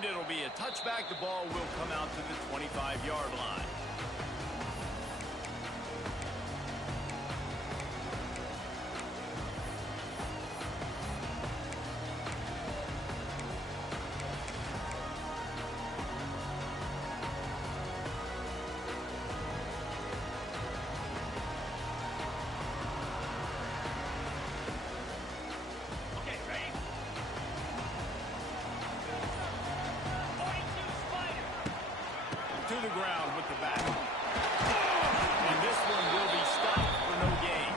And it'll be a touchback. The ball will come out to the 25-yard line. To the ground with the back. And this one will be stopped for no gain.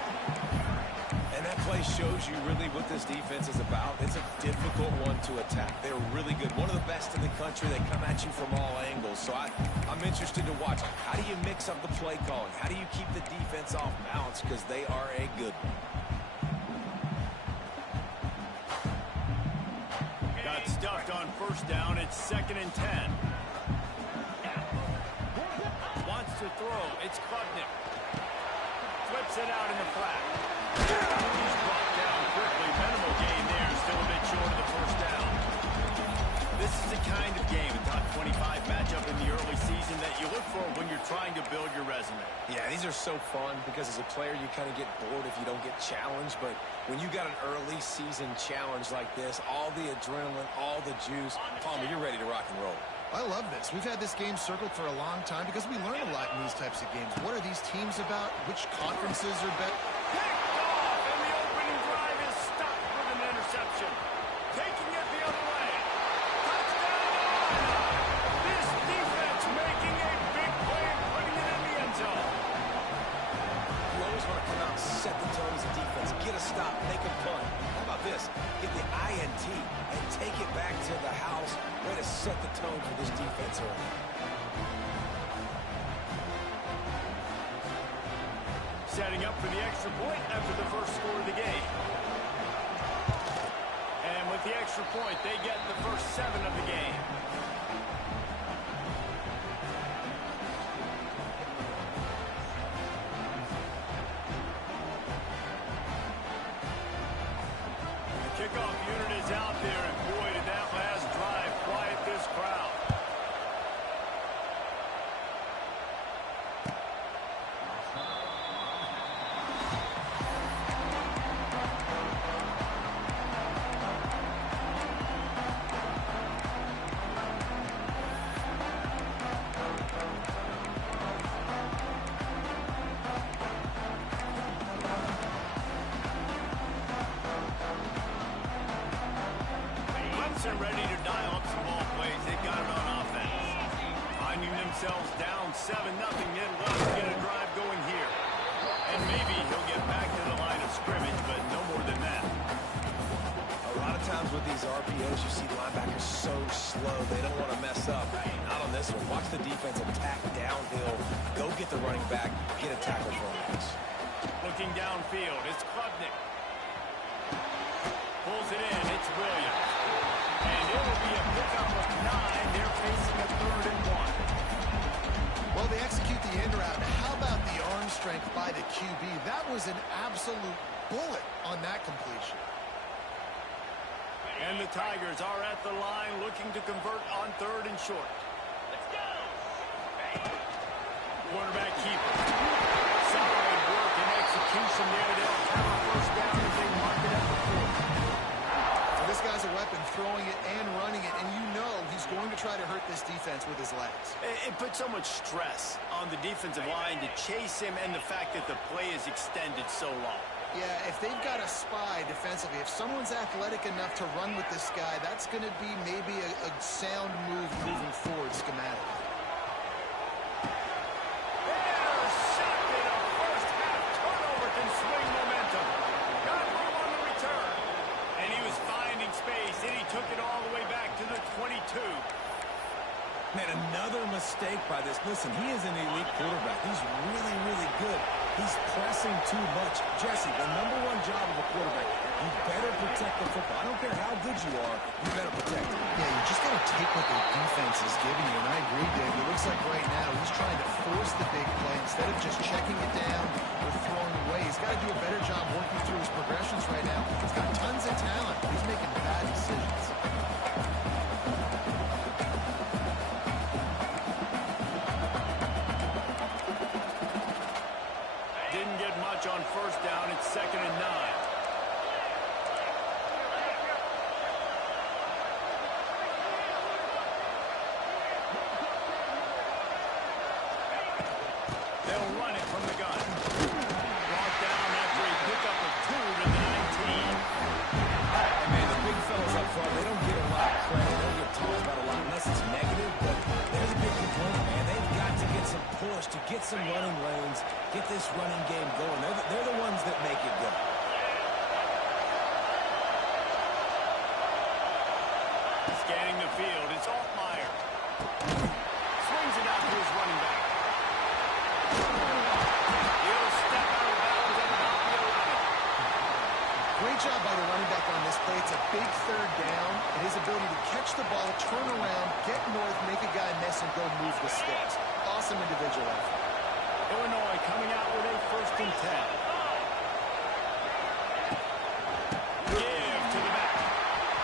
And that play shows you really what this defense is about. It's a difficult one to attack. They're really good. One of the best in the country. They come at you from all angles. So I'm interested to watch. How do you mix up the play calling? How do you keep the defense off balance? Because they are a good one. Got stuffed on first down. It's 2nd and 10. To throw. It's Klubnik. Flips it out in the flat. He's brought down quickly. Minimal gain there. Still a bit short of the first down. This is the kind of game, a top 25 matchup in the early season that you look for when you're trying to build your resume. Yeah, these are so fun because as a player you kind of get bored if you don't get challenged. But when you got an early season challenge like this, all the adrenaline, all the juice, Palmer, you're ready to rock and roll. I love this. We've had this game circled for a long time because we learn a lot in these types of games. What are these teams about? Which conferences are better? Picked off, and the opening drive is stopped with an interception. Taking it the other way. Touchdown! This defense making a big play and putting it in the end zone. You always want to come out and set the tone as a defense. Get a stop, make a punt. How about this? Get the INT and take it back to the house. Way to set the tone for this defense early. Setting up for the extra point after the first score of the game. And with the extra point, they get the first 7 of the game. The kickoff unit is out there, and boy, did that last drive quiet this crowd. Clemson ready to dial up some ball plays. They've got it on offense. Finding themselves down 7-0. They'd love to get a drive going here. And maybe he'll get back to the line of scrimmage, but no more than that. A lot of times with these RPOs, you see linebackers so slow, they don't want to mess up. Not on this one. Watch the defense attack downhill. Go get the running back. Get a tackle for him. Looking downfield, it's Klubnik. Pulls it in, it's Williams. And it will be a pickup of 9. They're facing a 3rd and 1. Well, they execute the end route. How about the arm strength by the QB? That was an absolute bullet on that completion. And the Tigers are at the line looking to convert on 3rd and short. Let's go! Quarterback keeper. Solid work and execution there. They'll have a first down as they mark it at the 4. This guy's a weapon, throwing it and running it, and you know he's going to try to hurt this defense with his legs. It puts so much stress on the defensive line to chase him, and the fact that the play is extended so long. Yeah, if they've got a spy defensively, if someone's athletic enough to run with this guy, that's going to be maybe a sound move moving forward schematically. Took it all the way back to the 22. Man, another mistake by this. Listen, he is an elite quarterback. He's really, really good. He's pressing too much. Jesse, the #1 job of a quarterback, you better protect the football. I don't care how good you are, you better protect it. Yeah, you just got to take what the defense is giving you, and I agree, Dave. It looks like right now he's trying to force the big play instead of just checking it down or throwing away. He's got to do a better job working through his progressions right now. He's got tons of talent, but he's making bad decisions. get some running lanes, get this running game going. They're the ones that make it go. Scanning the field, it's Altmaier. Swings it out to his running back. He'll step out of bounds at about the 11. Great job by the running back on this play. It's a big third down, and his ability to catch the ball, turn around, get north, make a guy miss, and go move the sticks. Awesome individual effort. Illinois coming out with a 1st and 10. Give to the back.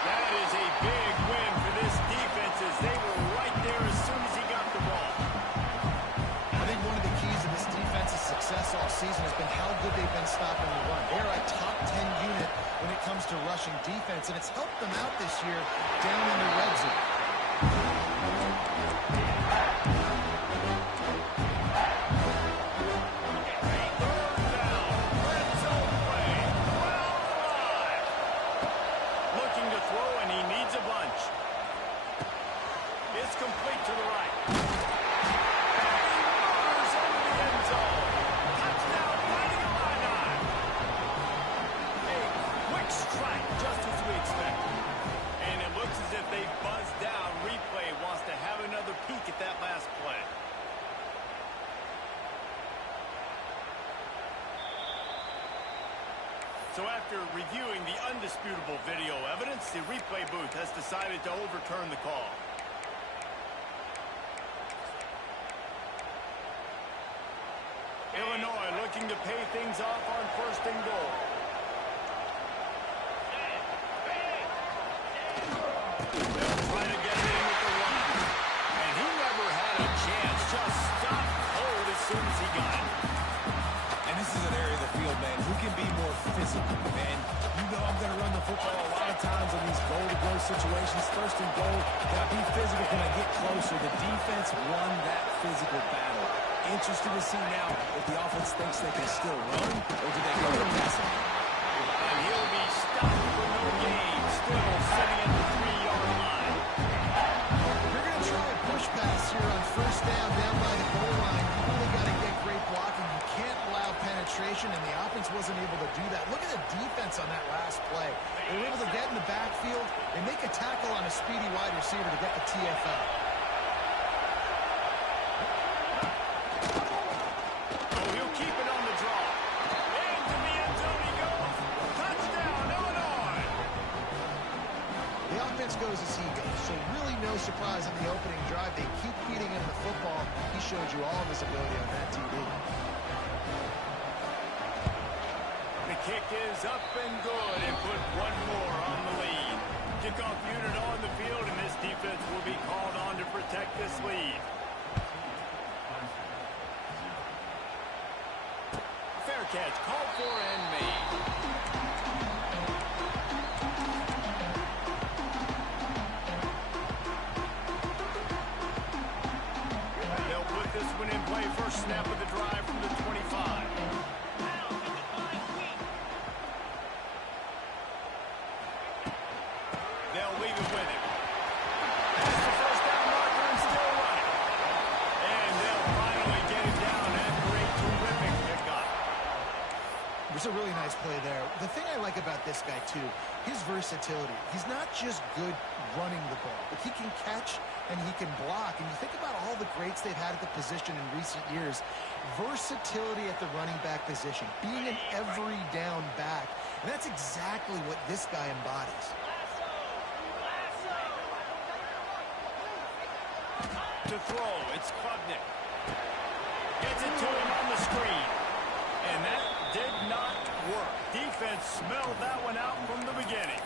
That is a big win for this defense as they were right there as soon as he got the ball. I think one of the keys to this defense's success all season has been how good they've been stopping the run. They're a top 10 unit when it comes to rushing defense, and it's helped them out this year down in the red zone. Complete to the right. And he roars into the end zone. Touchdown, fighting Illini. A quick strike, just as we expected. And it looks as if they buzzed down. Replay wants to have another peek at that last play. So after reviewing the undisputable video evidence, the replay booth has decided to overturn the call. Illinois looking to pay things off on 1st and goal. They'll try to get it in with the run. And he never had a chance. Just stopped cold as soon as he got it. And this is an area of the field, man, who can be more physical, man. You know I'm going to run the football a lot of times in these goal-to-go situations. 1st and goal, can I be physical? Can I get closer? The defense won that physical battle. Interested to see now if the offense thinks they can still run, or do they go to passing? And he'll be stopped for no gain, still sitting at the 3-yard line. You're going to try a push pass here on 1st down by the goal line. You really got to get great blocking. You can't allow penetration, and the offense wasn't able to do that. Look at the defense on that last play. They were able to get in the backfield and make a tackle on a speedy wide receiver to get the TFL. Goes as he goes. So really no surprise on the opening drive. They keep feeding him the football. He showed you all of his ability on that TD. The kick is up and good and put one more on the lead. Kickoff unit on the field, and this defense will be called on to protect this lead. Fair catch, called for and made. This one in play, first snap of the drive from the 25. They'll leave it with him. That's the 1st down marker and still running. And they'll finally get him down after a terrific pickup. It was a really nice play there. The thing I like about this guy, too, his versatility. He's not just good running the ball, but he can catch and he can block. And you think about all the greats they've had at the position in recent years. Versatility at the running back position, being an every down back. And that's exactly what this guy embodies. To throw, it's Klubnik. Gets it to him on the screen. And that did not work. Defense smelled that one out from the beginning.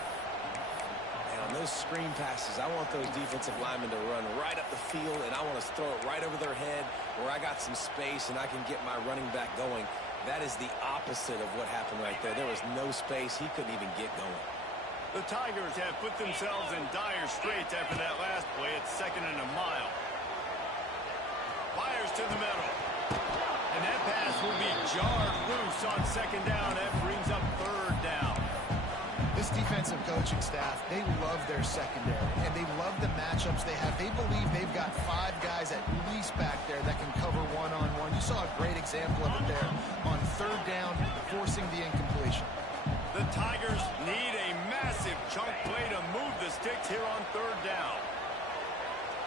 On those screen passes, I want those defensive linemen to run right up the field, and I want to throw it right over their head where I got some space and I can get my running back going. That is the opposite of what happened right there. There was no space. He couldn't even get going. The Tigers have put themselves in dire straits after that last play. It's 2nd and a mile. Fires to the middle. And that pass will be jarred loose on 2nd down. That brings up 3rd down. This This defensive coaching staff, they love their secondary, and they love the matchups they have. They believe they've got 5 guys at least back there that can cover one-on-one. You saw a great example of it there on 3rd down, forcing the incompletion. The Tigers need a massive chunk play to move the sticks here on 3rd down.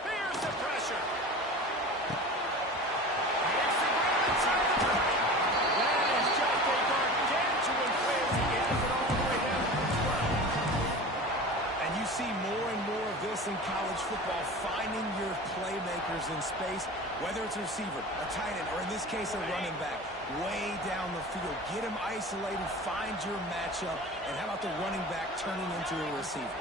Here's the pressure. Makes the grab inside the 30. That is just a gargantuan play as he has it all the way down to the 12. And you see more and more of this in college football, finding your playmakers in space, whether it's a receiver, a tight end, or in this case a running back, way down the field. Get him isolated, find your matchup, and how about the running back turning into a receiver?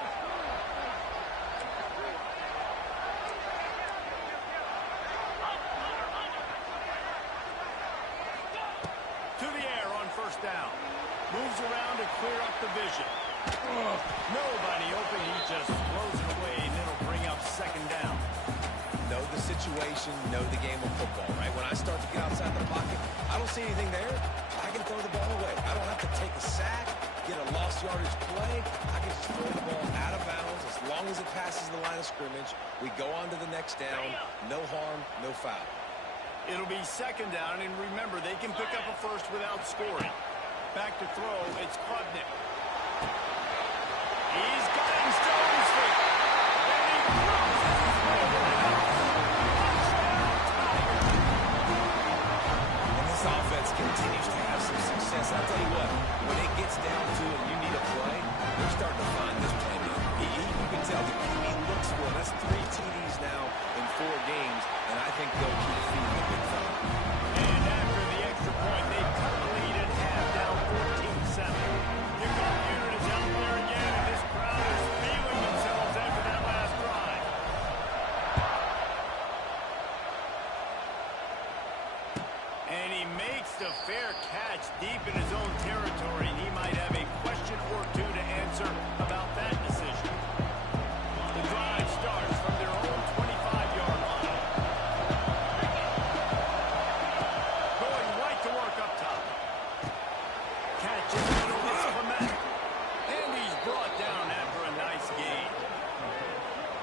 To the air on 1st down. Moves around to clear up the vision. Nobody open. He just throws it away, and it'll bring up 2nd down. Know the situation, know the game of football, right? When I start to get outside the pocket, I don't see anything there. I can throw the ball away. I don't have to take a sack, get a lost yardage play. I can just throw the ball out of bounds as long as it passes the line of scrimmage. We go on to the next down. No harm, no foul. It'll be 2nd down, and remember, they can pick up a first without scoring. Back to throw, it's Klubnik. He's got him still on his feet. And he throws it his way around. Touchdown, Tigers. And this offense continues to have some success. I'll tell you what, when it gets down to it and you need a play, they're starting to find this playmaker. You can tell the QB looks for it. That's 3 TDs now in 4 games, and I think they'll keep feeding the big fella. And after the extra point, they cut the lead at half, down 14-7. Kickoff unit is out there again, and this crowd is feeling themselves after that last drive. And he makes the fair catch deep in his own territory, and he might have a question or 2 to answer about that decision. The drive starts from their own 25-yard line. Going right to work up top. Catch in the middle, it's Clement. And he's brought down after a nice gain.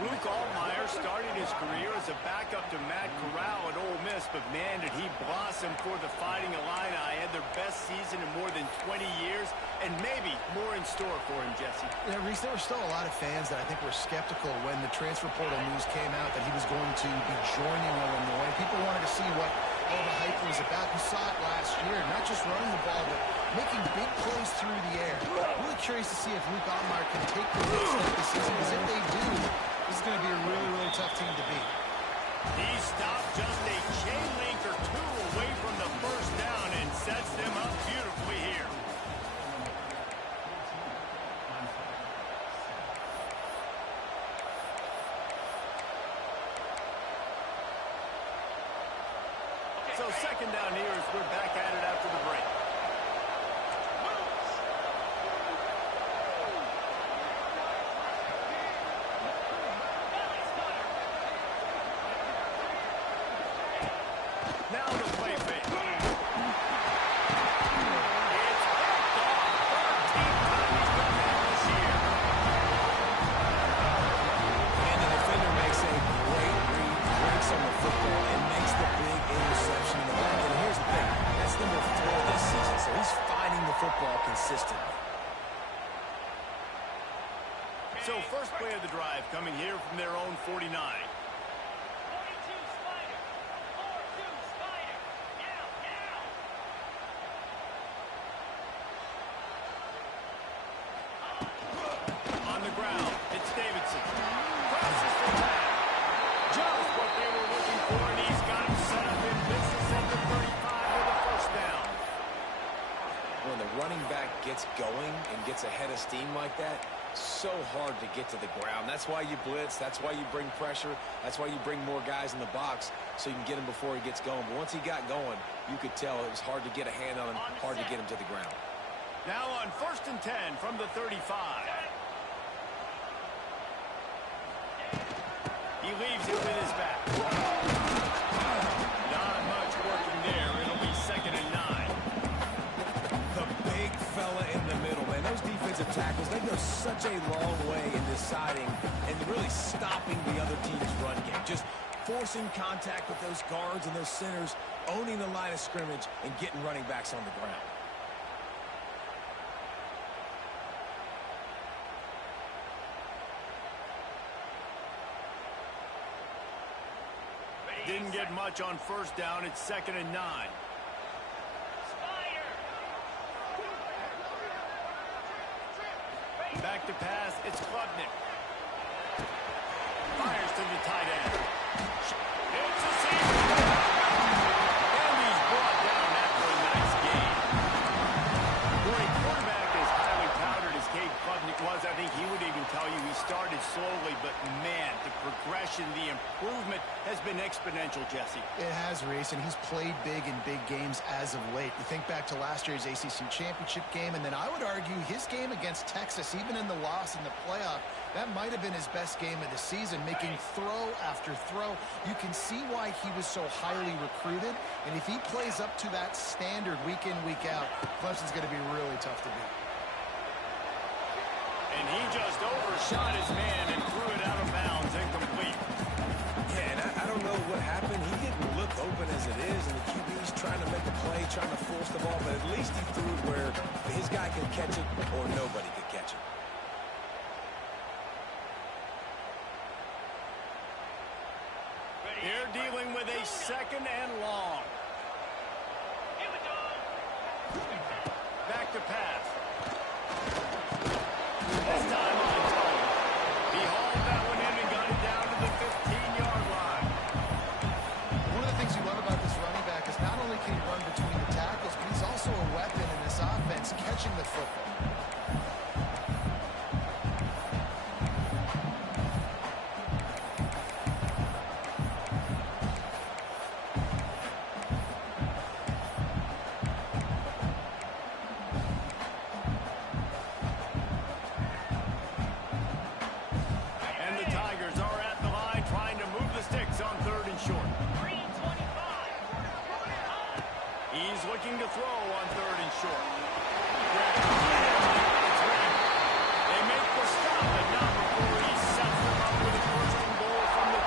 Luke Altmaier started his career as a backup to Matt Corral at Ole Miss, but man, did he blossom for the Fighting Illini. Had their best season in more than 20 years, and maybe more in store for him, Jesse. Yeah, Reese, there were still a lot of fans that I think were skeptical when the transfer portal news came out that he was going to be joining Illinois. People wanted to see what all the hype was about. You saw it last year, not just running the ball, but making big plays through the air. Really curious to see if Luke Altmaier can take the next step this season, because if they do, this is going to be a really, really tough team to beat. He stopped just a chain link or 2 away from the 1st down and sets them up beautifully here. So 2nd down here as we're back at it after the break. Now the play fake. It's picked off. 13th time he's done that this year. And the defender makes a great read, breaks on the football, and makes the big interception in the back. And here's the thing, that's number 4 this season, so he's finding the football consistently. So first play of the drive coming here from their own 49. On the ground, it's Davidson. Crosses the tag. Just what they were looking for, and he's got him set up in business at the 35 with a 1st down. When the running back gets going and gets ahead of steam like that, so hard to get to the ground. That's why you blitz. That's why you bring pressure. That's why you bring more guys in the box so you can get him before he gets going. But once he got going, you could tell it was hard to get a hand on him, hard to get him to the ground. Now on 1st and 10 from the 35. He leaves it with his back. Not much working there. It'll be 2nd and 9. The big fella in the middle, man. Those defenses defensive tackles, they go such a long way in deciding and really stopping the other team's run game. Just forcing contact with those guards and those centers, owning the line of scrimmage, and getting running backs on the ground. Didn't get much on first down. It's 2nd and 9. Back to pass. It's Klubnik. Fires to the tight end. It's a safety. And he's brought down after a nice gain. For a quarterback as highly touted as Klubnik was, I think he would even tell you he started slowly, but man, the progression, the improvement has been exponential, Jesse. It has, Reese, and he's played big in big games as of late. You think back to last year's ACC championship game, and then I would argue his game against Texas, even in the loss in the playoff, that might have been his best game of the season, making throw after throw. You can see why he was so highly recruited, and if he plays up to that standard week in, week out, Clemson's going to be really tough to beat. And he just overshot his man and threw it out of bounds, incomplete. Yeah, and I don't know what happened. He didn't look open as it is, and the QB's trying to make a play, trying to force the ball, but at least he threw it where his guy could catch it or nobody could catch it. They're dealing with a 2nd and long. Back to pass. This time on Tone. He hauled that one in and got it down to the 15-yard line. One of the things you love about this running back is not only can he run between the tackles, but he's also a weapon in this offense, catching the football. Looking to throw on 3rd and short. They make the stop, but not before he sets them up with a 1st and goal from the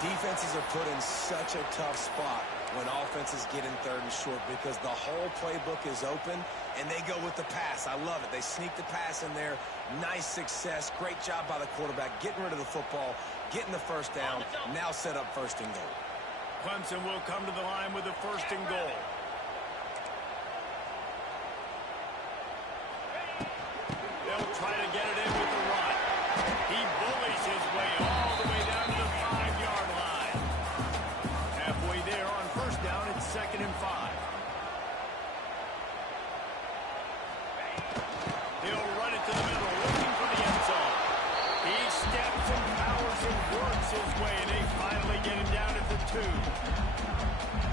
10. Defenses are put in such a tough spot when offenses get in 3rd and short because the whole playbook is open and they go with the pass. I love it. They sneak the pass in there. Nice success. Great job by the quarterback getting rid of the football, getting the 1st down, now set up 1st and goal. Clemson will come to the line with a 1st and goal. They'll try to get it in with the run. He bullies his way all the way down to the 5-yard line. Halfway there on 1st down, it's 2nd and 5. He'll run it to the middle, looking for the end zone. He steps and powers and works his way, and they finally get him down at the 2.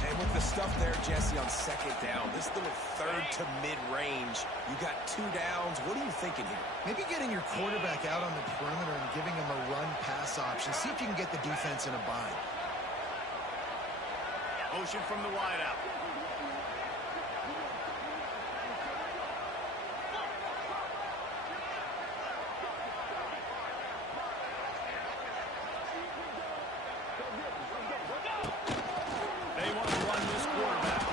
And with the stuff there, Jesse, on 2nd down, this little 3rd to mid-range, you got 2 downs. What are you thinking here? Maybe getting your quarterback out on the perimeter and giving him a run-pass option. See if you can get the defense in a bind. Motion from the wideout. They want to run this quarterback.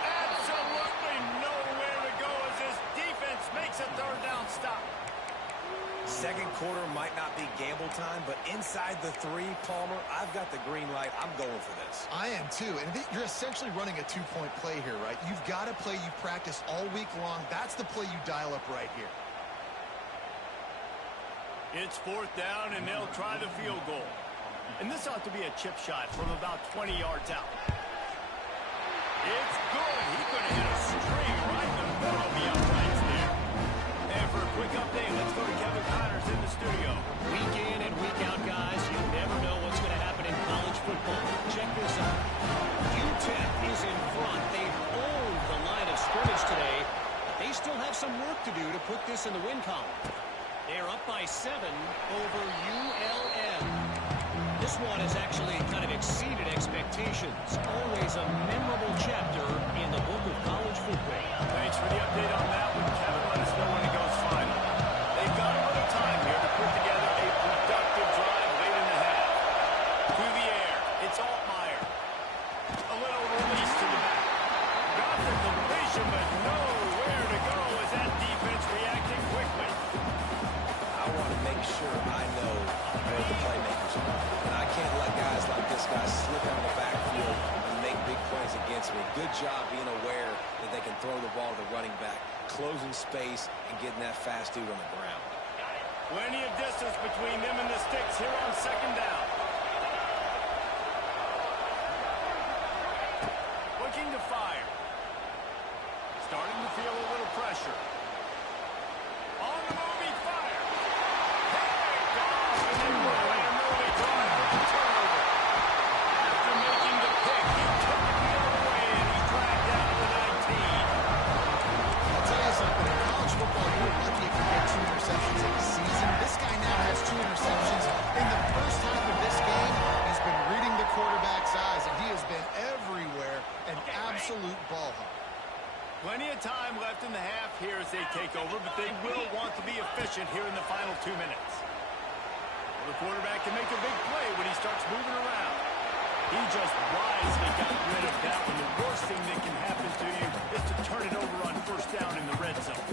Absolutely nowhere to go as this defense makes a 3rd down stop. 2nd quarter might not be gamble time, but inside the 3, Palmer, I've got the green light. I'm going for this. I am too, and you're essentially running a 2-point play here, right? You've got a play you've practiced all week long. That's the play you dial up right here. It's 4th down, and they'll try the field goal. And this ought to be a chip shot from about 20 yards out. It's good. He could have hit a string right in the middle of the uprights there. And for a quick update, let's go to Kevin Connors in the studio. Week in and week out, guys, you never know what's going to happen in college football. Check this out. UTEP is in front. They've owned the line of scrimmage today, but they still have some work to do to put this in the win column. They're up by 7 over ULM. This one has actually kind of exceeded expectations. Always a memorable chapter in the book of college football. Thanks for the update on that one, Kevin. Let us know when it goes final. They've got a little time here to put together a productive drive late in the half. To the air, it's Altmaier. A little release to the back. Got the completion, but nowhere to go as that defense reacting quickly. I want to make sure I know where the playmakers are. And I can't let guys like this guy slip out of the backfield and make big plays against me. Good job being aware that they can throw the ball to the running back, closing space, and getting that fast dude on the ground. Plenty of distance between them and the sticks here on second down. Looking to fire. Starting to feel a little pressure. On the move, he fires. Picked off, and they roll in an early drive with the turnover. After making the pick, he took it the other way, and he's dragged down to the 19. I'll tell you something, in college football, you're lucky if you get 2 interceptions in the season. This guy now has 2 interceptions. In the first half of this game, he's been reading the quarterback's eyes, and he has been everywhere, an absolute ball hawk. Plenty of time left in the half here as they take over, but they will want to be efficient here in the final 2 minutes. Well, the quarterback can make a big play when he starts moving around. He just wisely got rid of that one. The worst thing that can happen to you is to turn it over on first down in the red zone.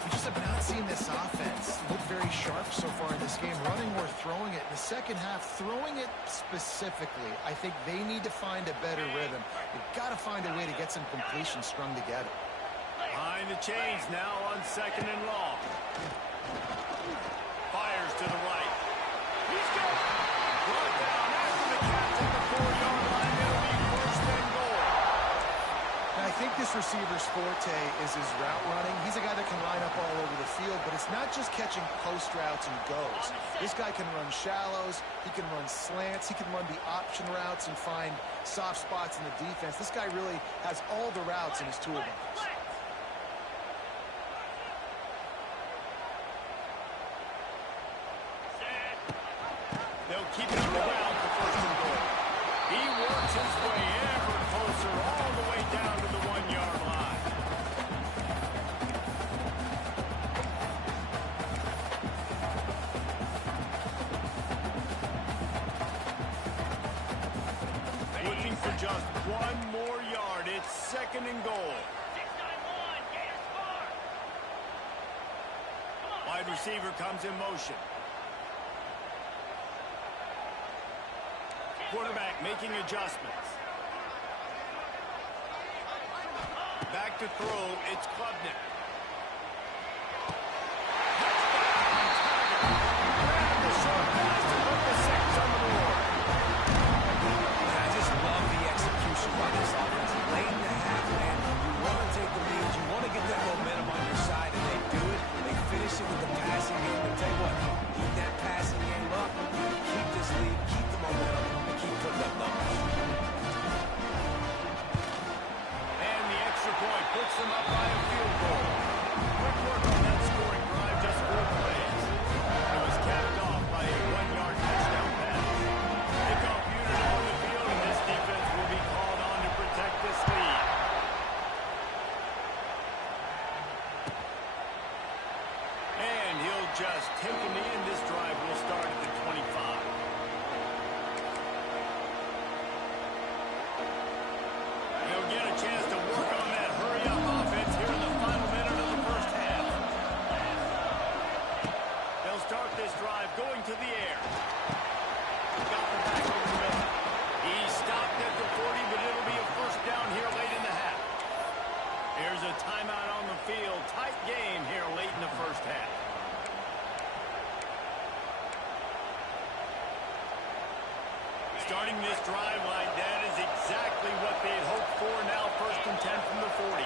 We just have not seen this offense look very sharp so far in this game, running or throwing it. In the second half, throwing it specifically, I think they need to find a better rhythm. They've got to find a way to get some completions strung together. Behind the chains now on second and long. Fires to the right. He's got it. Brought down after the catch at the 4-yard line. It'll be first and goal. Now, I think this receiver's forte is his route running. He's a guy that can line up all over the field, but it's not just catching post routes and goes. This guy can run shallows, he can run slants, he can run the option routes and find soft spots in the defense. This guy really has all the routes in his toolbox. They'll keep it on the ground for first and goal. He works his way ever closer all the way down to the 1-yard line. Looking for just 1 more yard. It's second and goal. Wide receiver comes in motion. Quarterback making adjustments. Back to throw, it's Klubnik. Grab the short pass to put the 6 on the board. I just love the execution by this offense. Late in the half, man, you want to take the lead, you want to get that momentum on your side, and they do it. They finish it with the passing game. I'll tell you what, keep that passing game up, keep this lead, keep the momentum, and keep putting up numbers. And the extra point puts them up by a field goal. Quick work on that scoring drive, just 4 plays. It was capped off by a 1-yard touchdown pass. Kickoff unit on the field, and this defense will be called on to protect this lead. And he'll just take a knee, and this drive will start at the 25. He'll get a chance to work on that hurry-up offense here in the final minute of the first half. They'll start this drive going to the air. Got the back over the middle. He stopped at the 40, but it'll be a first down here late in the half. Here's a timeout on the field. Tight game here late in the first half. Starting this drive like that is exactly what they'd hoped for. Now first and 10 from the 40.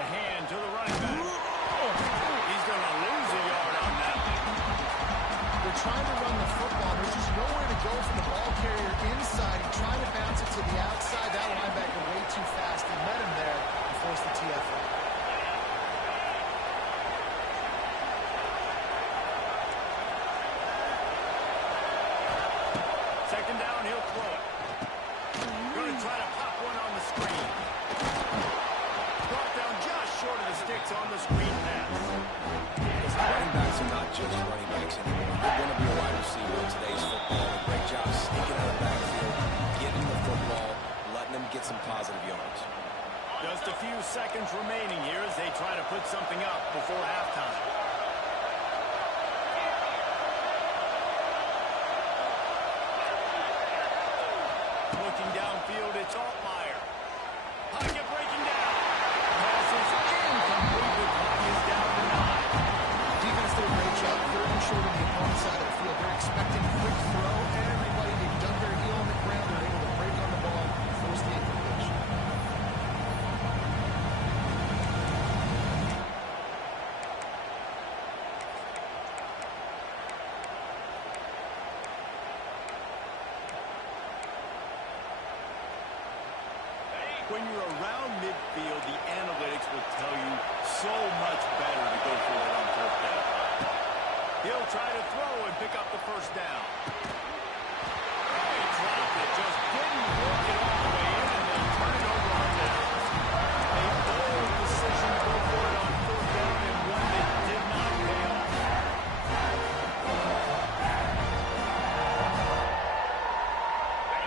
The hand to the running back. He's going to lose a yard on that one. They're trying to run the football. There's just nowhere to go from the ball carrier inside. He tried to bounce it to the outside. That linebacker way too fast. He met him there and forced the TFL. just running backs anymore. You're going to be a wide receiver in today's football. A great job sneaking out of the backfield, getting the football, letting them get some positive yards. Just a few seconds remaining here as they try to put something up before halftime. Looking downfield, it's Altmaier. Pocket breaking down. Pass is incomplete. The clock is down to 9. Defense did a great job. Third and short on the opponent's side of the field. They're expecting a quick throw. Everybody, they've dug their heel on the ground. They're able to break on the ball, force the incompletion. When you're around midfield, the analytics will tell you so much better to go for it on fourth down. He'll try to throw and pick up the first down. He dropped it, just didn't work it all the way in, and they'll turn it over on downs. A bold decision to go for it on fourth down, and one that did not pay off.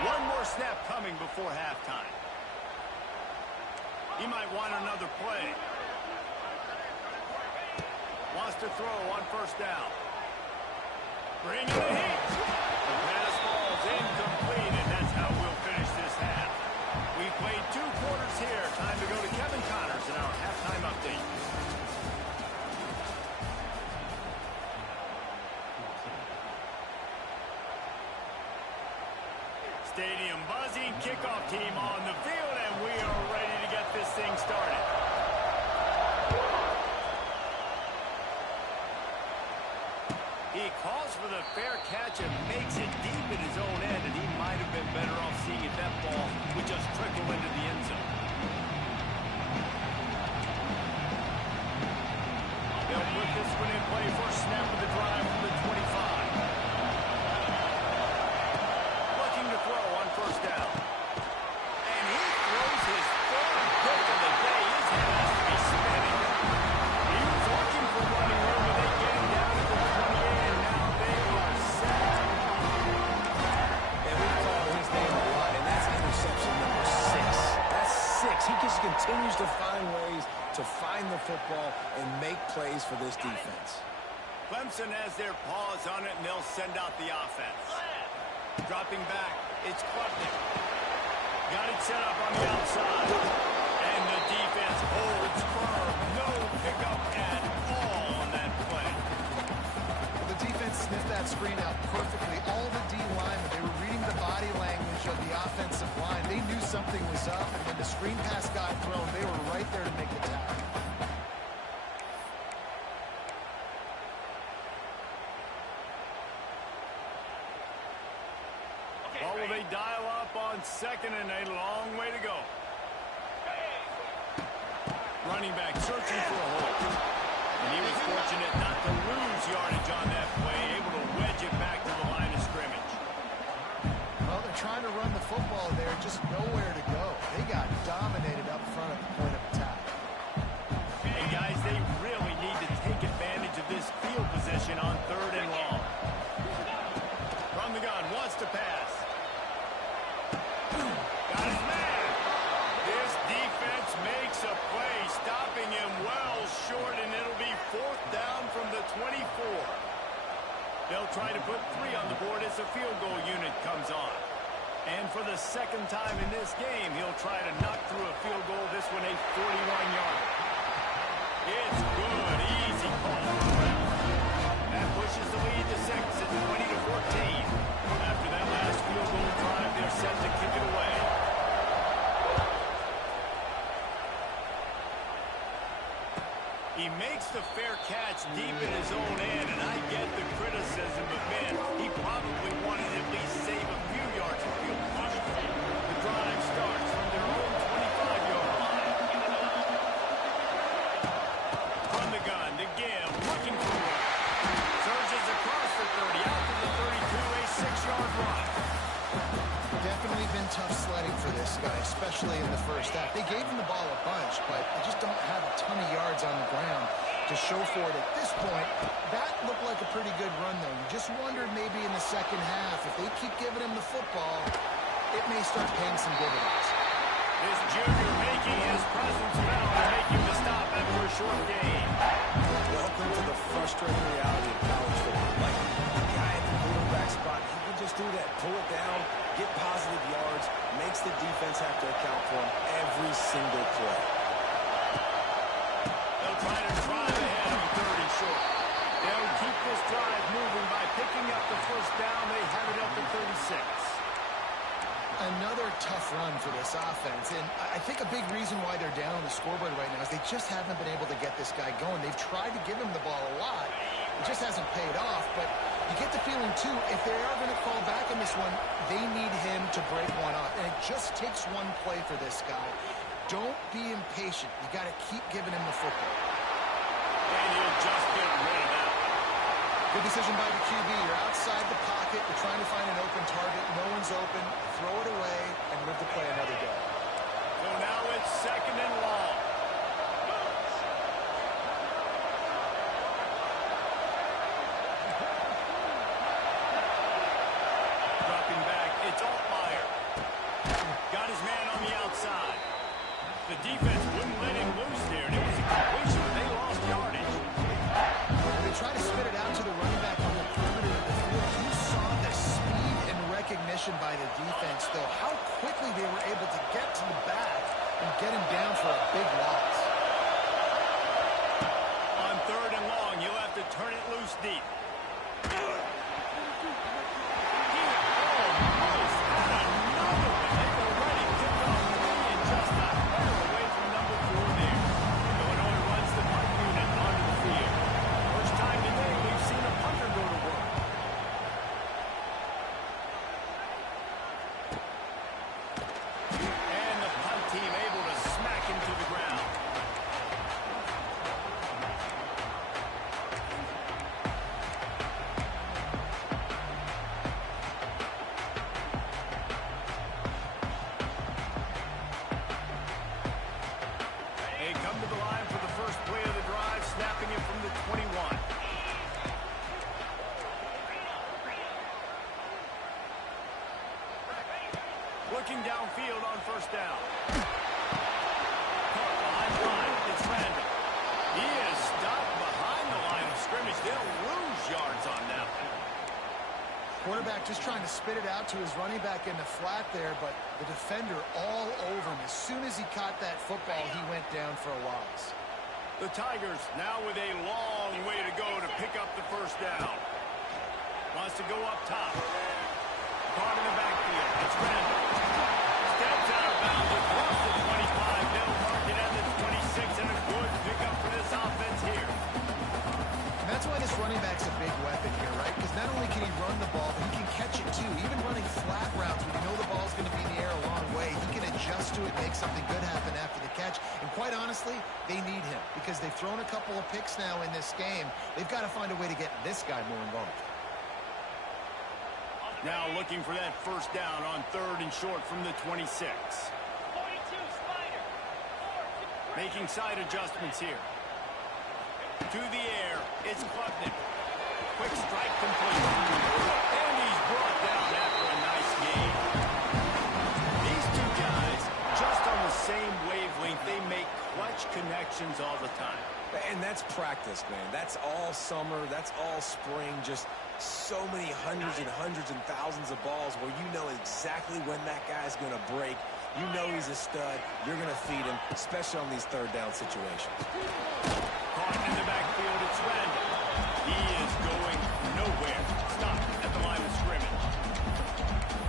One more snap coming before halftime. He might want another play. Wants to throw on first down. Bring in the heat. The pass falls incomplete, and that's how we'll finish this half. We've played 2 quarters here. Time to go to Kevin Connors in our halftime update. Stadium buzzing, kickoff team on the field, and we are ready to get this thing started. He calls for the fair catch and makes it deep in his own end, and he might have been better off seeing if that ball would just trickle into the end zone. They'll put this one in play. First snap of the drive from the 25. First down. And he throws his third pick of the day. His head has to be spinning. He was looking for running room, and they get him down to the 28, and now they are set. And we call his name a lot, and that's interception number 6. That's 6. He just continues to find ways to find the football and make plays for this defense. Clemson has their paws on it, and they'll send out the offense. Dropping back, it's Klubnik. Got it set up on the outside. And the defense holds firm. No pickup at all on that play. The defense sniffed that screen out perfectly. All the D linemen, they were reading the body language of the offensive line. They knew something was up, and when the screen pass got thrown, they were right there to make the tackle. What will they dial up on second, and a long way to go? Running back searching for a hole. And he was fortunate not to lose yardage on that play, able to wedge it back to the line of scrimmage. Well, they're trying to run the football there, just nowhere to go. They got dominated up front at the point of attack. Hey, guys, they really need to take advantage of this field position on third and long. From the gun, wants to pass. Got his man. This defense makes a play, stopping him well short, and it'll be fourth down from the 24. They'll try to put 3 on the board as the field goal unit comes on. And for the second time in this game, he'll try to knock through a field goal, this one a 41-yarder. It's good, easy call. That pushes the lead to 6 at 20-14. After that last field goal drive, they're set to kick it away. He makes the fair catch deep in his own end, and I get the criticism, but man, he probably wanted to at least save a few yards of field position. The drive starts from their own 25-yard line. From the gun, to Gibb, looking for one. Surges across the 30, out to the 32, a 6-yard run. Definitely been tough sledding for this guy, especially in the first half. They gave him the ball a bunch, but they just don't have a ton of yards on the ground to show for it at this point. That looked like a pretty good run, though. You just wondered maybe in the second half, if they keep giving him the football, it may start paying some dividends. This junior making his presence felt to make him to stop after a short game. Welcome to the frustrating reality of college football. Like, the guy at the quarterback spot, he can just do that. Pull it down, get positive yards, makes the defense have to account for him every single play. They'll try to drive ahead on 3rd and short. They'll keep this drive moving by picking up the first down. They have it up to 36. Another tough run for this offense, and I think a big reason why they're down on the scoreboard right now is they just haven't been able to get this guy going. They've tried to give him the ball a lot. It just hasn't paid off, but you get the feeling, too, if they are going to fall back on this one, they need him to break one off, and it just takes one play for this guy. Don't be impatient. You got to keep giving him the football. And he'll just get rid of that. Good decision by the QB. You're outside the pocket. You're trying to find an open target. No one's open. Throw it away and live to play another day. So now it's 2nd and long. Dropping back, it's Altmaier. Got his man on the outside. The defense wouldn't let him loose there, and it was a completion, but they lost yardage. They try to spit it out to the running back on the perimeter of the field. You saw the speed and recognition by the defense, though, how quickly they were able to get to the back and get him down for a big loss. On 3rd and long, you'll have to turn it loose deep. Looking downfield on 1st down. Caught behind the line. It's Randall. He is stopped behind the line of scrimmage. They'll lose yards on that one. Quarterback just trying to spit it out to his running back in the flat there, but the defender all over him. As soon as he caught that football, he went down for a loss. The Tigers now with a long way to go to pick up the 1st down. Wants to go up top. Caught in the backfield. It's Randall. Steps out of bounds across the 25. They'll mark it at the 26, and a good pickup for this offense here. And that's why this running back's a big weapon here, right? Because not only can he run the ball, but he can catch it too. Even running flat routes when you know the ball's going to be in the air a long way, he can adjust to it, make something good happen after the catch. And quite honestly, they need him because they've thrown a couple of picks now in this game. They've got to find a way to get this guy more involved. Now looking for that 1st down on 3rd and short from the 26. Making side adjustments here. To the air, it's Clemson. Quick strike complete. And he's brought down after a nice game. These two guys, just on the same wavelength, they make clutch connections all the time. And that's practice, man. That's all summer. That's all spring. Just so many hundreds and thousands of balls where you know exactly when that guy's going to break. You know he's a stud. You're going to feed him, especially on these 3rd down situations. Caught in the backfield, it's Randall. He is going nowhere. Stop at the line of scrimmage.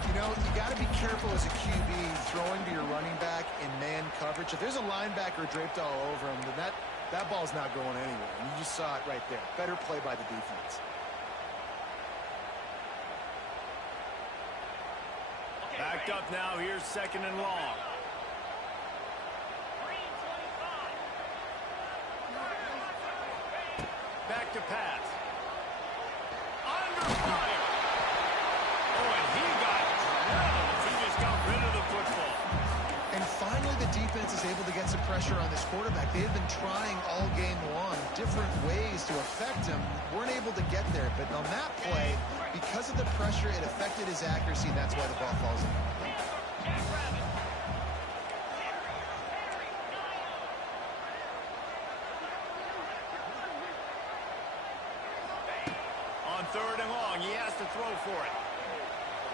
You know, you got to be careful as a QB throwing to your running back in man coverage. If there's a linebacker draped all over him, then that ball's not going anywhere. And you just saw it right there. Better play by the defense. Backed up now. Here's 2nd and long. Back to pass. Under fire. Oh, and he got drilled. He just got rid of the football. And finally, the defense is he's able to get some pressure on this quarterback. They've been trying all game long different ways to affect him. Weren't able to get there, but on that play, because of the pressure, it affected his accuracy, and that's why the ball falls in. On 3rd and long, he has to throw for it.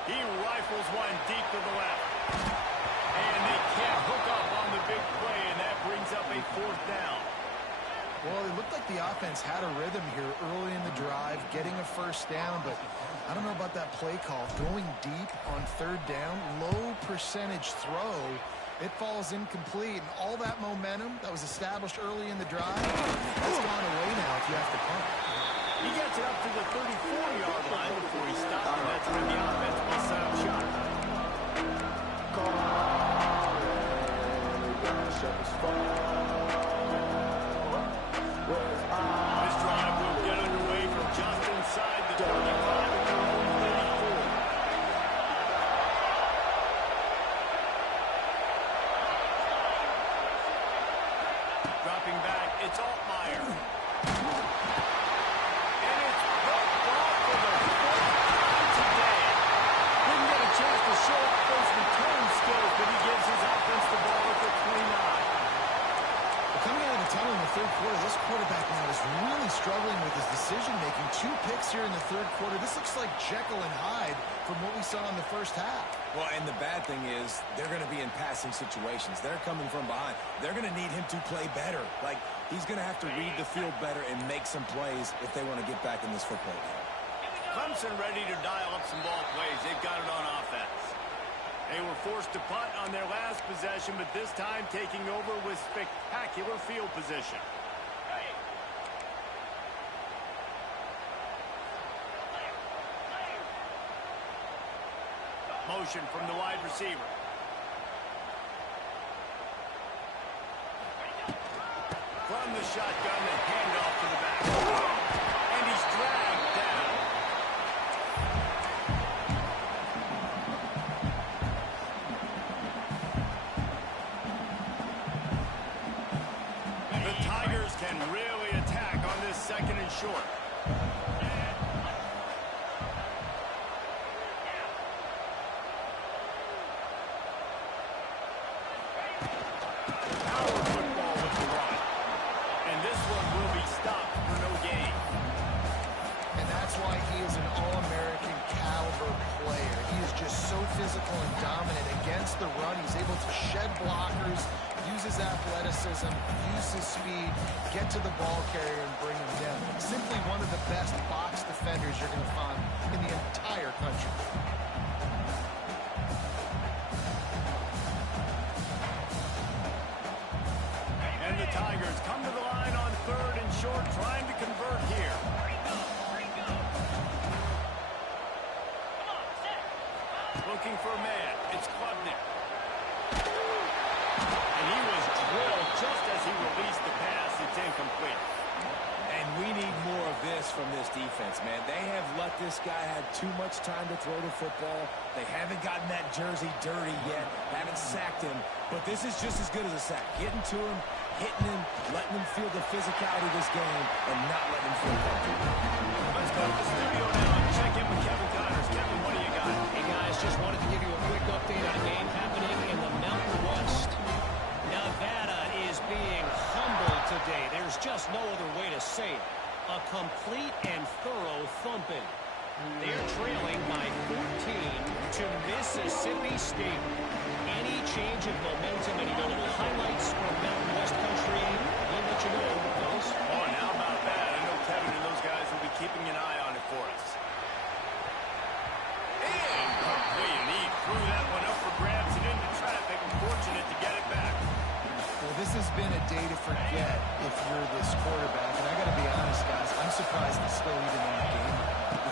He rifles one deep to the left. And they can't hook up on the big play, and that brings up a 4th down. Well, it looked like the offense had a rhythm here early in the drive, getting a 1st down, but I don't know about that play call. Going deep on 3rd down, low percentage throw, it falls incomplete, and all that momentum that was established early in the drive, that's gone away now if you have to punt. He gets it up to the 34-yard line before he stops, and that's when the offense will set up shop. This drive will get underway from just inside the 35 and 34. Dropping back, it's Altmaier. And it's broke off for the 4th time today. Didn't get a chance to show off those return skills, but he gives his offense the ball at the 29. Coming out of the tunnel in the 3rd quarter, this quarterback now is really struggling with his decision-making. 2 picks here in the 3rd quarter. This looks like Jekyll and Hyde from what we saw in the 1st half. Well, and the bad thing is they're going to be in passing situations. They're coming from behind. They're going to need him to play better. Like, he's going to have to read the field better and make some plays if they want to get back in this football game. Clemson ready to dial up some ball plays. They've got it on offense. They were forced to punt on their last possession, but this time taking over with spectacular field position. Motion from the wide receiver. From the shotgun, the handoff to the back. And he's dragged down. The Tigers can really attack on this 2nd and short. Power football with the run. And this one will be stopped for no gain. And that's why he is an All-American caliber player. He is just so physical and dominant against the run. He's able to shed blockers, use his athleticism, use his speed, get to the ball carrier and bring him down. Simply one of the best box defenders you're going to find in the entire country. And the Tigers come to the line on 3rd and short, trying to convert here. Looking for a man. It's Klubnik. And he was drilled just as he released the pass. It's incomplete. And we need more of this from this defense, man. They have let this guy have too much time to throw the football. They haven't gotten that jersey dirty yet, haven't sacked him. But this is just as good as a sack. Getting to him, hitting him, letting him feel the physicality of this game, and not letting him feel comfortable. Let's go to the studio now and check in with Kevin Connors. Kevin, what do you got? Hey, guys, just wanted to give you a quick update on a game happening in the Mountain West. Nevada is being humbled today. There's just no other way to say it. A complete and thorough thumping. They're trailing by 14 to Mississippi State. Any change of momentum, any notable highlights from Mountain West country? We'll let you know, fellas. Oh, and how about that? I know Kevin and those guys will be keeping an eye on it for us. And complete. And he threw that one up for grabs and into traffic. Unfortunate to get it back. Well, this has been a day to forget if you're this quarterback. And I got to be honest, guys, I'm surprised he's still even in the game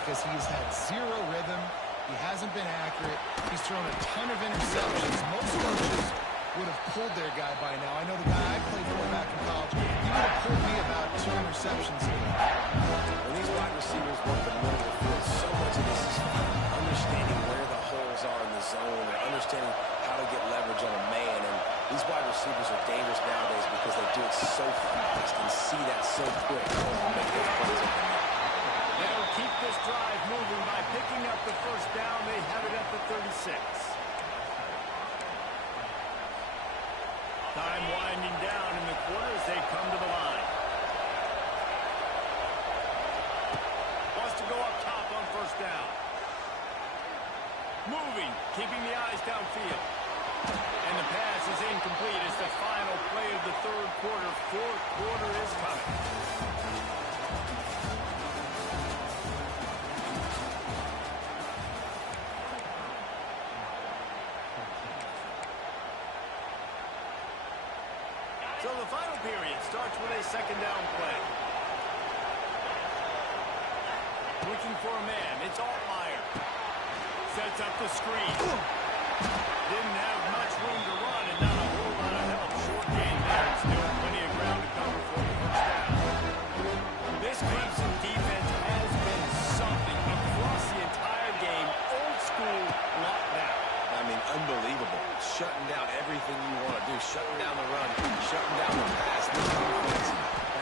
because he's had zero rhythm. He hasn't been accurate. He's thrown a ton of interceptions. Most coaches would have pulled their guy by now. I know the guy I played for back in college, he would have pulled me about 2 interceptions a game. When these wide receivers work the middle of the field, so much of this is understanding where the holes are in the zone and understanding how to get leverage on a man. And these wide receivers are keeping the eyes downfield. And the pass is incomplete. It's the final play of the third quarter. Fourth quarter is coming. So the final period starts with a second down play. Looking for a man. It's Altmaier. Sets up the screen. Didn't have much room to run and not a whole lot of help. Short gain there. Still plenty of ground to cover for the first down. This Clemson defense has been something across the entire game. Old school lockdown. I mean, unbelievable. Shutting down everything you want to do. Shutting down the run. Shutting down the pass. This defense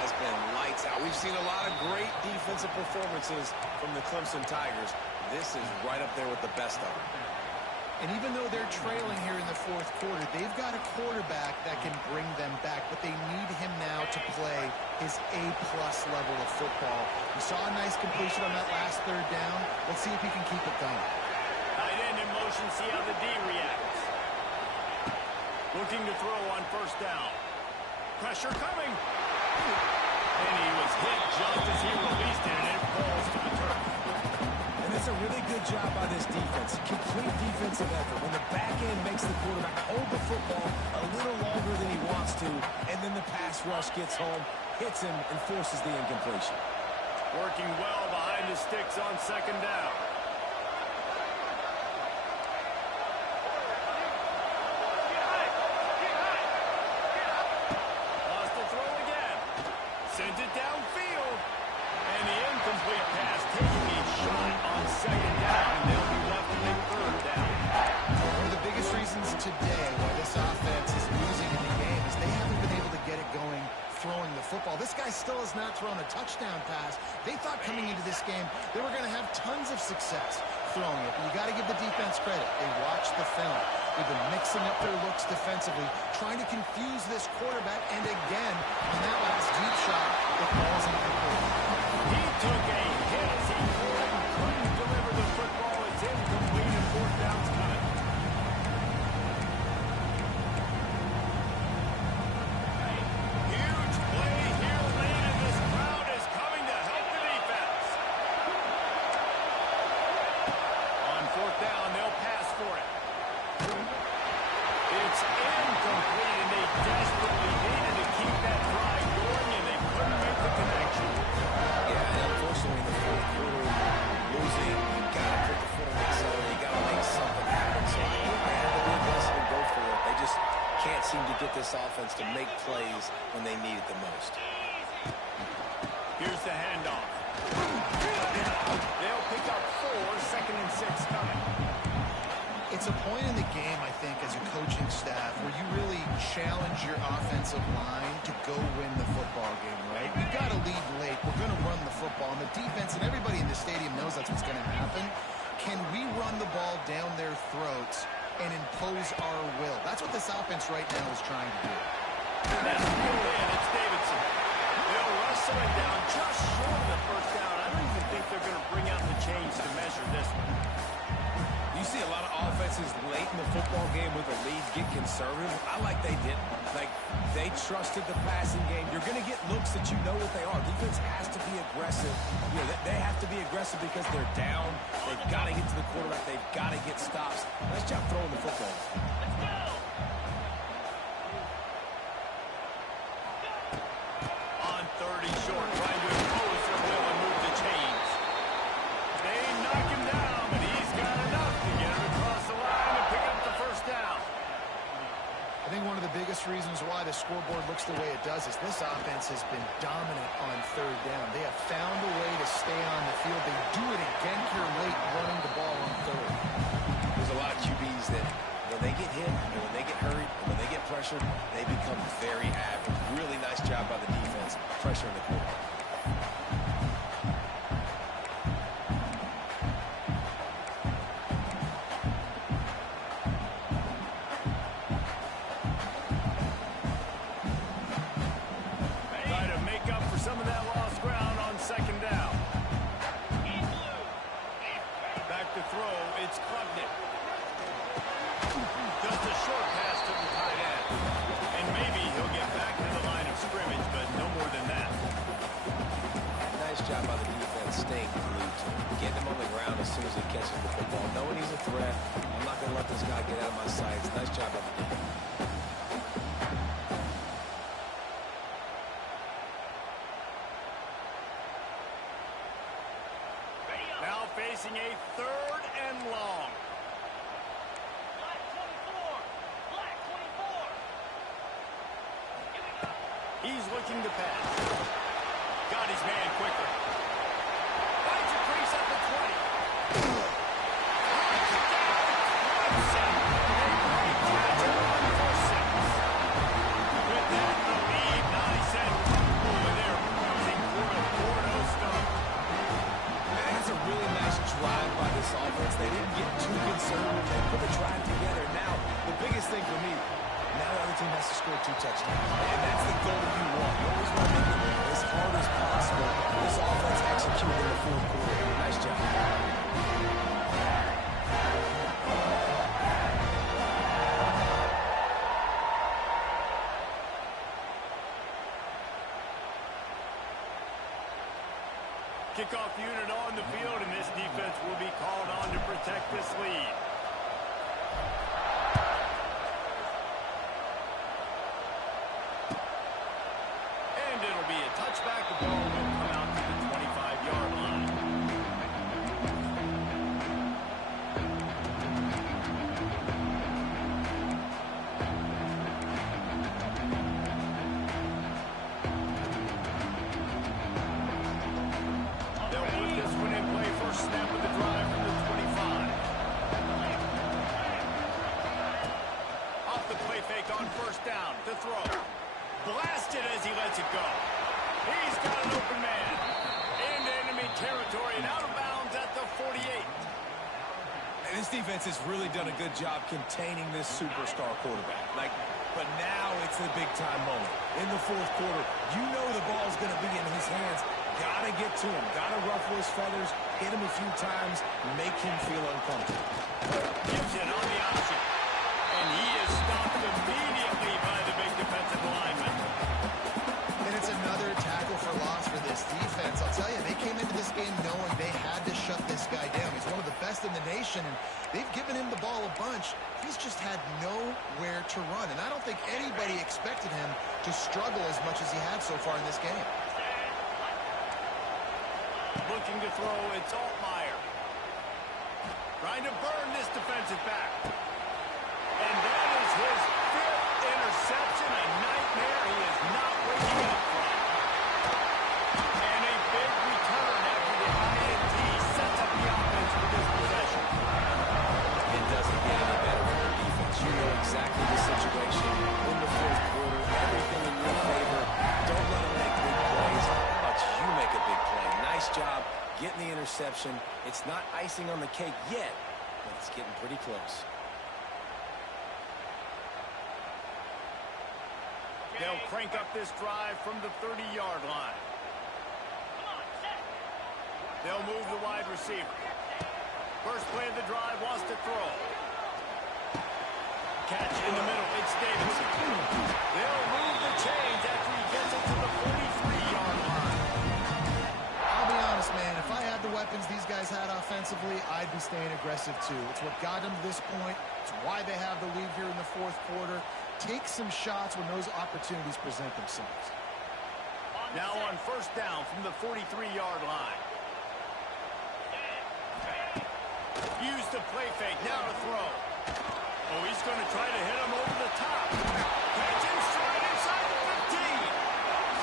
has been lights out. We've seen a lot of great defensive performances from the Clemson Tigers. This is right up there with the best of them. And even though they're trailing here in the fourth quarter, they've got a quarterback that can bring them back, but they need him now to play his A-plus level of football. We saw a nice completion on that last third down. Let's see if he can keep it going. Tight end in motion, see how the D reacts. Looking to throw on first down. Pressure coming. And he was hit just as he released it, and it falls to the turf. And it's a really good job by this defense. Complete defensive effort. When the back end makes the quarterback hold the football a little longer than he wants to, and then the pass rush gets home, hits him, and forces the incompletion. Working well behind the sticks on second down. Lost the throw again. Sends it downfield. And the incomplete pass taking a shot on second down. And they'll be left with a third down. One of the biggest reasons today why this offense is losing in the game is they haven't been able to get it going throwing the football. This guy still has not thrown a touchdown pass. They thought coming into this game they were going to have tons of success throwing it. But you got to give the defense credit. They watched the film. They've been mixing up their looks defensively, trying to confuse this quarterback. And again, on that last deep shot, it falls incomplete. He took a hit as he couldn't deliver the football. It's incomplete and fourth down's coming. Huge play here late, and this crowd is coming to help the defense. On fourth down, they'll pass for it. It's incomplete, and they desperately needed to keep that drive going, and they couldn't make the connection. Yeah, and unfortunately, in the fourth quarter, losing, you got to put the foot on the accelerator. You got to make something happen. So they have to be aggressive and go for it. They just can't seem to get this offense to make plays when they need it the most. Here's the handoff. They'll pick up 4, second and 6 coming. It's a point in the game, I think, as a coaching staff where you really challenge your offensive line to go win the football game, right? We've got to lead late. We're going to run the football. And the defense and everybody in the stadium knows that's what's going to happen. Can we run the ball down their throats and impose our will? That's what this offense right now is trying to do. That's in. It's Davidson. They'll wrestle it down just short of the first down. I don't even think they're going to bring out the chains to measure this one. You see a lot of offenses late in the football game with a lead get conservative. I like they didn't. Like, they trusted the passing game. You're going to get looks that you know what they are. Defense has to be aggressive. You know, they have to be aggressive because they're down. They've got to get to the quarterback. They've got to get stops. Nice job throwing the football. Let's go. On 30 short, trying to impose their will and move the chains. They knock him down, but he's got enough to get him across the line and pick up the first down. I think one of the biggest reasons why the scoreboard looks the way it does is this offense has been dominant on third down. They have found a way to stay on the field. They do it again here late, running the ball on third. There's a lot of QBs that when they get hit, and when they get hurried, and when they get pressured, they become very average. Really nice job by the defense, pressuring the quarterback. Try to make up for some of that lost ground on second down. Back to throw, it's Klubnik. by the defense staying glued to him, getting him on the ground as soon as he catches the football, knowing he's a threat. I'm not going to let this guy get out of my sights. Nice job by the defense. Now facing a 3rd and long. Black 24. Black 24. He's looking to pass. Got his man quicker. Finds a crease at the 20. Touchdown, Clemson. A great catch and run for 6. With that, the lead, nice and comfortable, and they're cruising for a 4-0 start. Man, that's a really nice drive by this offense. They didn't get too conservative. They put the drive together. Now, the biggest thing for me, now the other team has to score 2 touchdowns. And that's the goal you want. You always want to make it as hard as possible. This offense executed in the 4th quarter. Nice job. Kickoff unit on the field, and this defense will be called on to protect this lead. And it'll be a touchback. The ball will come out to the 25-yard line. They'll put this one in play. First snap of the drive from the 25. Off the play fake on first down. To throw. Blasted as he lets it go. He's got an open man. Into enemy territory and out of bounds at the 48. And this defense has really done a good job containing this superstar quarterback. But now it's the big-time moment. In the 4th quarter, you know the ball's going to be in his hands. Got to get to him. Got to ruffle his feathers, hit him a few times, make him feel uncomfortable. Gibson on the option. And he is stopped immediately by the big defensive lineman. And it's another tackle for loss for this defense. I'll tell you, they came into this game knowing they had to shut this guy down. He's one of the best in the nation, and they've given him the ball a bunch. He's just had nowhere to run, and I don't think anybody expected him to struggle as much as he had so far in this game. Looking to throw, it's Altmaier. Trying to burn this defensive back. And that is his 5th interception, a nightmare he is not waking up from. And a big return after the INT sets up the offense for this possession. It doesn't get any better for your defense. You know exactly the situation in the 4th quarter. Everything in your favor. Don't let them make big plays. How about you make a big play? Nice job getting the interception. It's not icing on the cake yet, but it's getting pretty close. They'll crank up this drive from the 30-yard line. They'll move the wide receiver. First play of the drive, wants to throw. Catch in the middle, it's Davidson. They'll move the chains after he gets it to the 43-yard line. I'll be honest, man, if I had the weapons these guys had offensively, I'd be staying aggressive too. It's what got them to this point. It's why they have the lead here in the 4th quarter. Take some shots when those opportunities present themselves. Now on first down from the 43-yard line. Use the play fake, now to throw. Oh, he's going to try to hit him over the top. Catch inside the 15.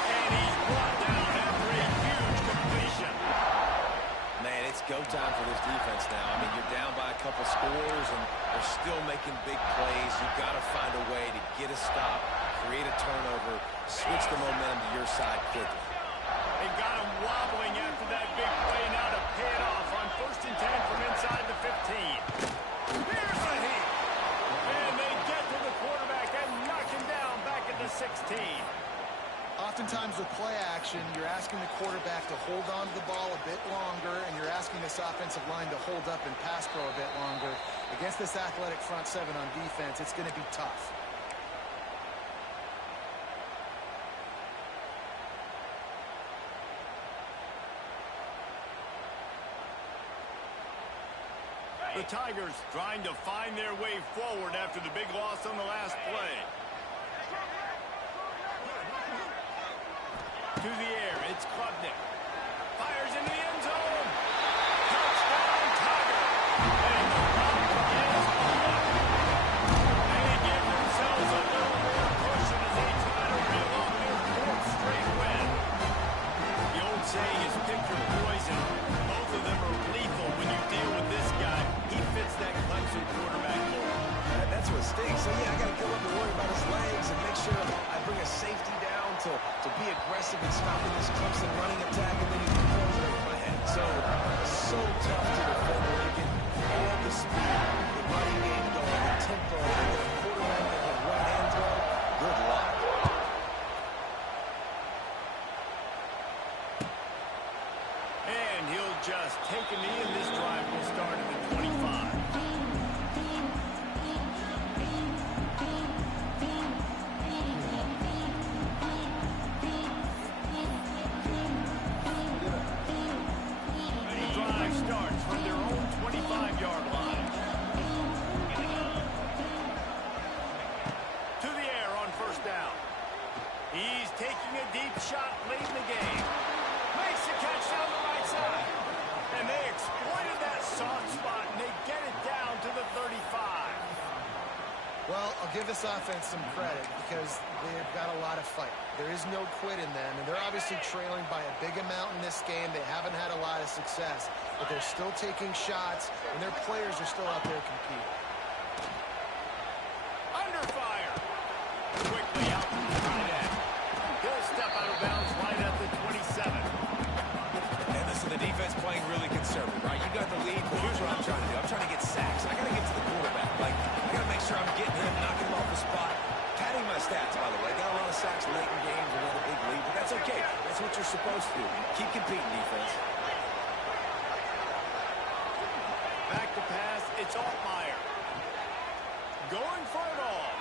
And he's brought down after a huge completion. Man, it's go time for this defense now. I mean, you're down by a couple scores, and they're still making big plays. You've got to find a way to get a stop, create a turnover, switch the momentum to your side quickly. They got him wobbling after that big play. Now to pay it off on 1st and 10 from inside the 15. Here's a hit. And they get to the quarterback and knock him down back at the 16. Oftentimes with play action, you're asking the quarterback to hold on to the ball a bit longer, and you're asking this offensive line to hold up and pass pro a bit longer. Against this athletic front 7 on defense, it's going to be tough. The Tigers trying to find their way forward after the big loss on the last play. To the air, it's Klubnik. Fires into the end zone. Touchdown, Tiger. And the run is on. They give themselves a little more cushion as they try to reel off their 4th straight win. The old saying is pick your poison. Both of them are lethal when you deal with this guy. He fits that Clemson quarterback mold. That's what stinks. So, yeah, I got to go up and worry about his legs and make sure I bring a safety down to be aggressive and stopping this Clemson running attack, and then he throws it over my head. So tough to defend when you get all the speed, the running game going, the tempo, and the quarterback that can run and throw. Good luck. And he'll just take a knee, and this drive will start at the 25. Starts from their own 25-yard line. To the air on 1st down. He's taking a deep shot late in the game. Makes the catch down the right side. And they exploited that soft spot, and they get it down to the 35. Well, I'll give this offense some credit because they've got a lot of fight. There is no quit in them, and they're obviously trailing by a big amount in this game. They haven't had a lot of success, but they're still taking shots, and their players are still out there competing. Under fire. Quickly out to the tight end. He'll step out of bounds right at the 27. And listen, the defense playing really conservative, right? You got the lead, but here's what I'm trying to do. I'm trying to get sacks. I got to get to the quarterback. I got to make sure I'm getting him, knocking him off the spot. Padding my stats, by the way. Got a lot of sacks late in games, another big lead, but that's okay. That's what you're supposed to do. Keep competing, defense. Back to pass, it's Altmaier. Going for it all.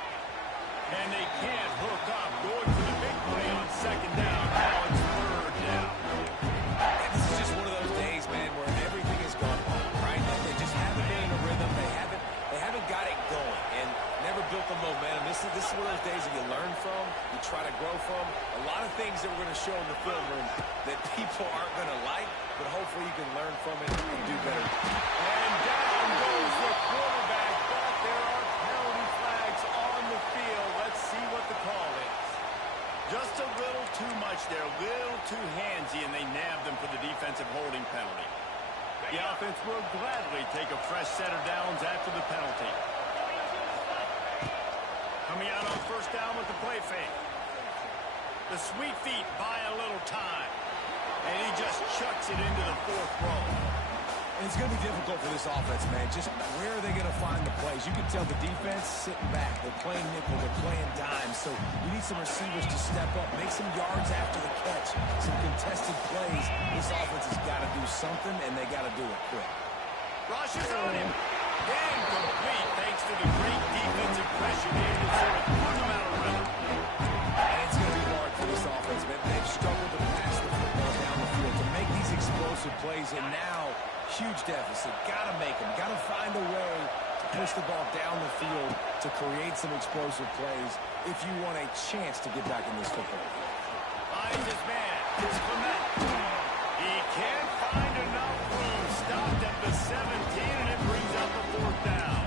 And they can't hook up. Going for the big play on 2nd down. Now it's 3rd down. And this is just one of those days, man, where everything has gone wrong, right? They just haven't been in a rhythm. They haven't got it going and never built the momentum. This is one of those days that you learn from, you try to grow from. A lot of things that we're going to show in the film room that people aren't going to like, but hopefully you can learn from it and do better. And down goes the quarterback, but there are penalty flags on the field. Let's see what the call is. Just a little too much there, a little too handsy, and they nabbed them for the defensive holding penalty. The offense will gladly take a fresh set of downs after the penalty. Coming out on 1st down with the play fake. The sweet feet buy a little time. And he just chucks it into the 4th row. And it's going to be difficult for this offense, man. Just where are they going to find the plays? You can tell the defense sitting back. They're playing nickel. They're playing dime. So you need some receivers to step up, make some yards after the catch, some contested plays. This offense has got to do something, and they got to do it quick. Rushes on him. Incomplete thanks to the great defensive pressure game that sort of put him out of rhythm. And it's going to be hard for this offense, man. They've struggled to pass the football down the field, to make these explosive plays, and now huge deficit. Got to make them. Got to find a way to push the ball down the field to create some explosive plays if you want a chance to get back in this football. Finds his man. It's Clement. He can't find enough room. Stopped at the 17, and it brings up the 4th down.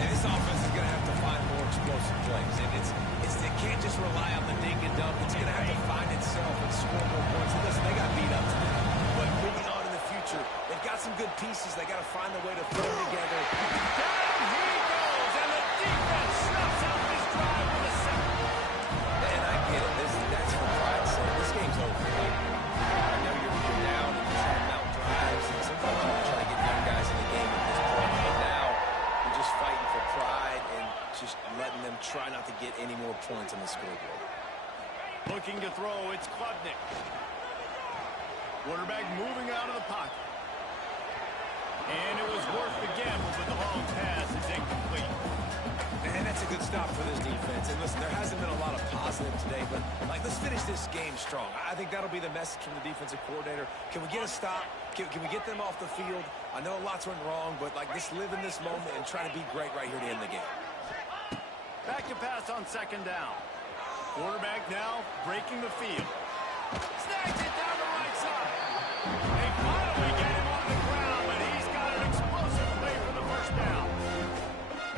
And this offense is going to have to find more explosive plays. And it can't just rely on the dink and dunk. It's going to have to find itself and score more points. And listen, they got beat up today. But moving on in the future, they've got some good pieces. They got to find a way to throw them together. Down he goes, and the defense snuffs out this drive with a 2nd. And I get it. That's for pride's sake. This game's over. I know you're down and you're trying to mount drives. And sometimes you're trying to get young guys in the game at this point. But now you're just fighting for pride and just letting them try not to get any more points on the scoreboard. Looking to throw, it's Klubnik. Quarterback moving out of the pocket. And it was worth the gamble, but the long pass is incomplete. And that's a good stop for this defense. And listen, there hasn't been a lot of positive today, but let's finish this game strong. I think that'll be the message from the defensive coordinator. Can we get a stop? Can we get them off the field? I know lots went wrong, but just live in this moment and try to be great right here to end the game. Back to pass on second down. Quarterback now breaking the field. Snags it down the right side. They finally get him on the ground, but he's got an explosive play for the first down.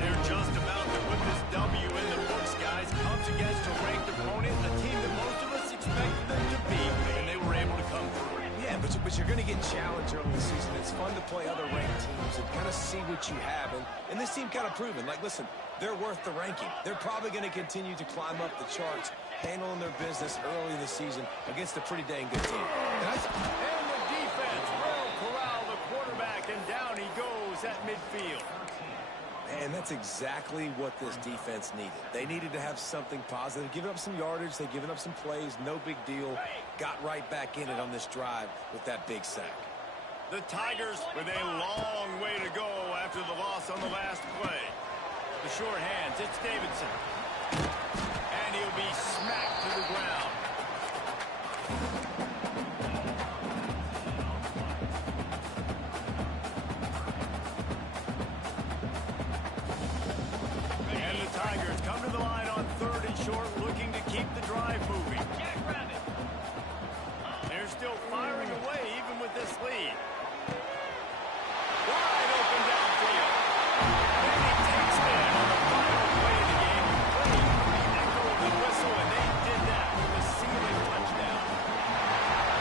They're just about to put this W in the books, guys. Comes against a ranked opponent, a team that most of us expected them to beat, and they were able to come through. Yeah, but you're going to get challenged early in the season. It's fun to play other ranked teams and kind of see what you have. And this team kind of proven, listen, they're worth the ranking. They're probably going to continue to climb up the charts, handling their business early in the season against a pretty dang good team. And the defense will corral the quarterback, and down he goes at midfield. And that's exactly what this defense needed. They needed to have something positive. Giving up some yardage, they've given up some plays, no big deal. Got right back in it on this drive with that big sack. The Tigers with a long way to go after the loss on the last play. The short hands, it's Davidson. And he'll be smacked to the ground. And the Tigers come to the line on third and short, looking to keep the drive moving. Jackrabbit. They're still firing away even with this lead. Wide open downfield. And he takes it on the final play of the game. Waiting for the echo of the whistle, and they did that with a sealing touchdown.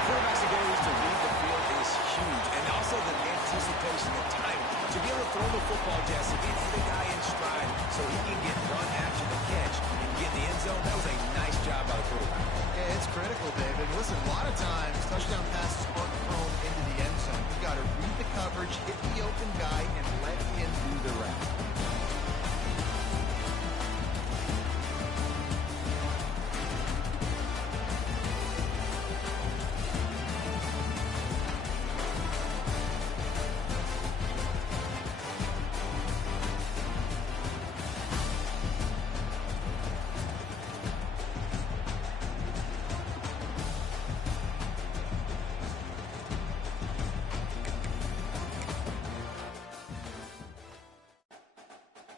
Quarterback's ability to read the field is huge, and also the anticipation, the time to be able to throw the football, Jesse, and hit the guy in stride so he can get run after the catch and get in the end zone. That was a nice job by the quarterback. Yeah, it's critical, David.